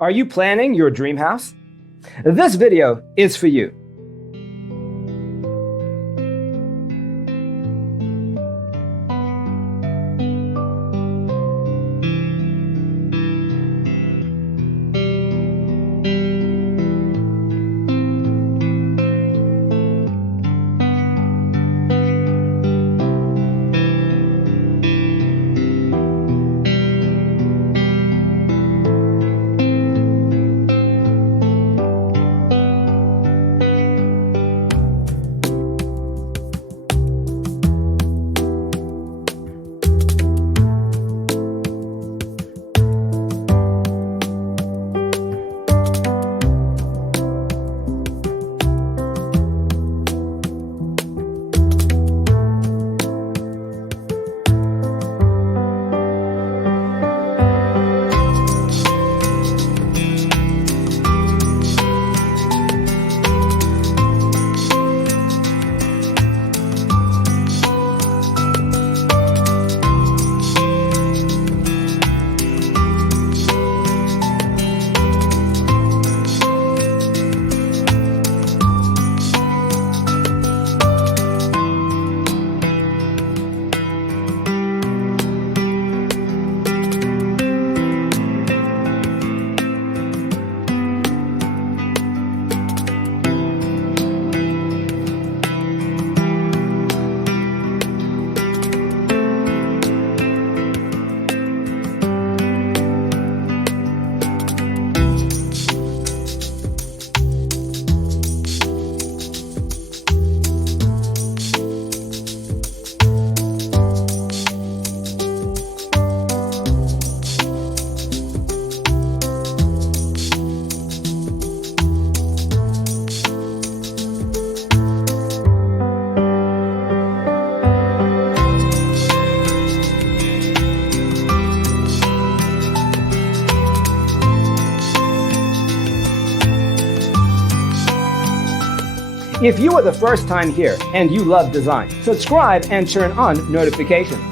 Are you planning your dream house? This video is for you. If you are the first time here and you love design, subscribe and turn on notifications.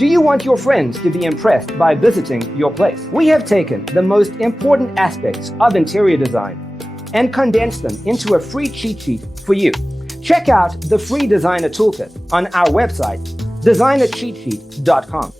Do you want your friends to be impressed by visiting your place? We have taken the most important aspects of interior design and condensed them into a free cheat sheet for you. Check out the free designer toolkit on our website, designercheatsheet.com.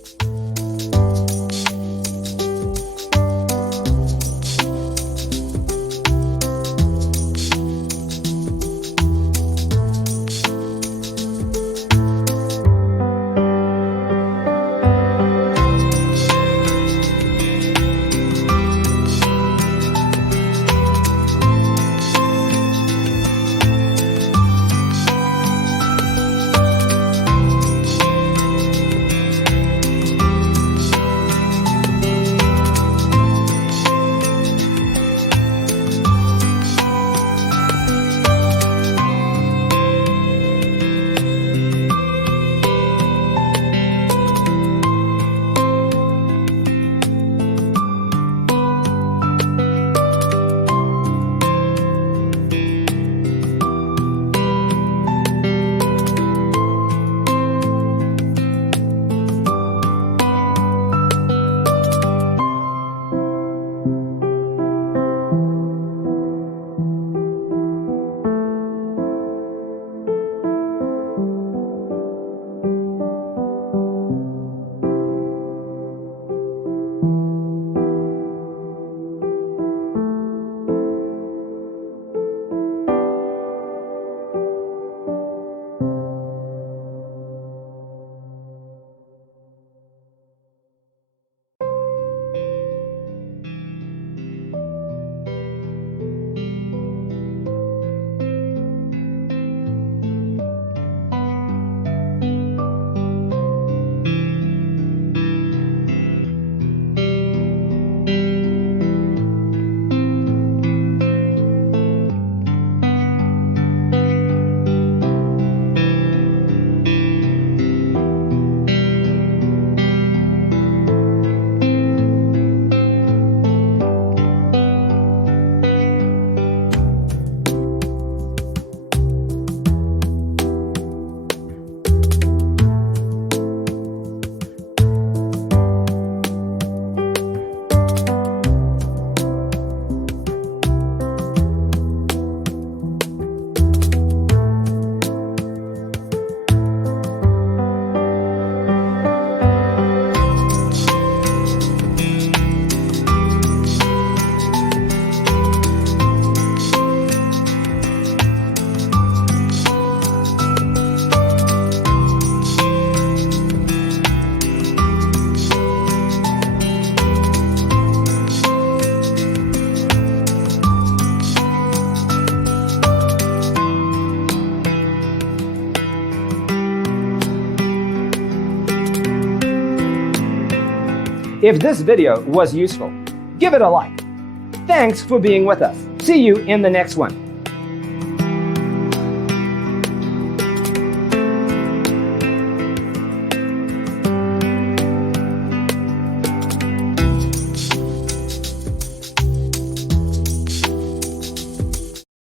If this video was useful, give it a like. Thanks for being with us. See you in the next one.